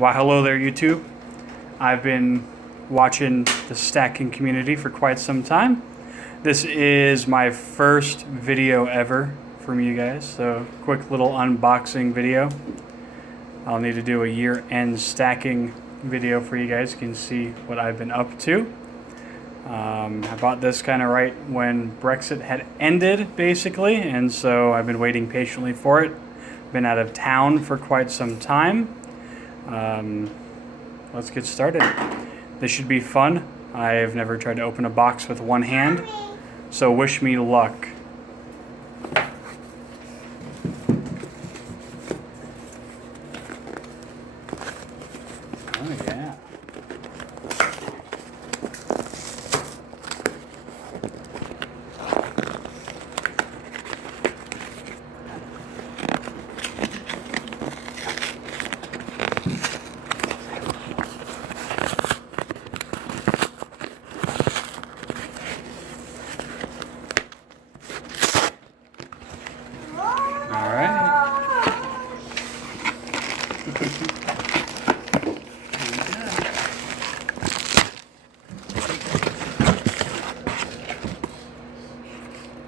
Why, hello there, YouTube. I've been watching the stacking community for quite some time. This is my first video ever from you guys, so quick little unboxing video. I'll need to do a year-end stacking video for you guys. You can see what I've been up to. I bought this kind of right when Brexit had ended, basically, and so I've been waiting patiently for it. Been out of town for quite some time. Let's get started. This should be fun. I've never tried to open a box with one hand, so wish me luck. Oh yeah.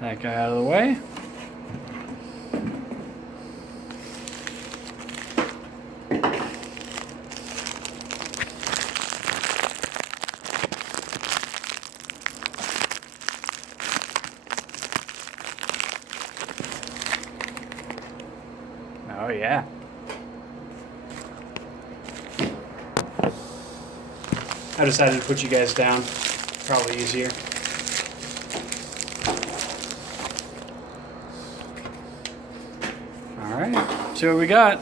That guy out of the way. Oh yeah. I decided to put you guys down. Probably easier. Alright, see what we got.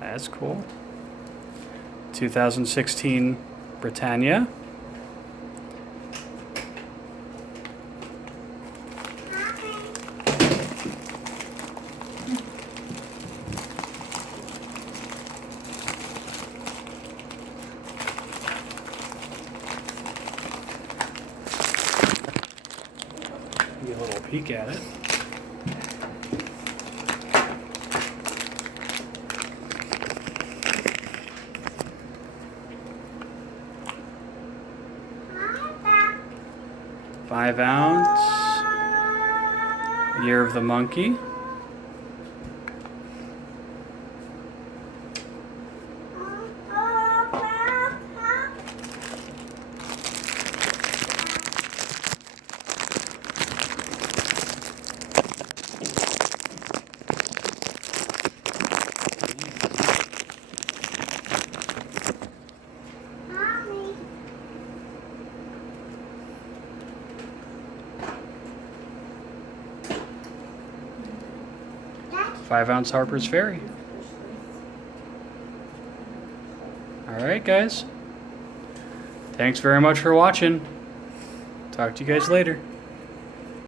That's cool. 2016 Britannia. Get a little peek at it. $5 Year of the Monkey. $5 Harper's Ferry. Alright guys. Thanks very much for watching. Talk to you guys later.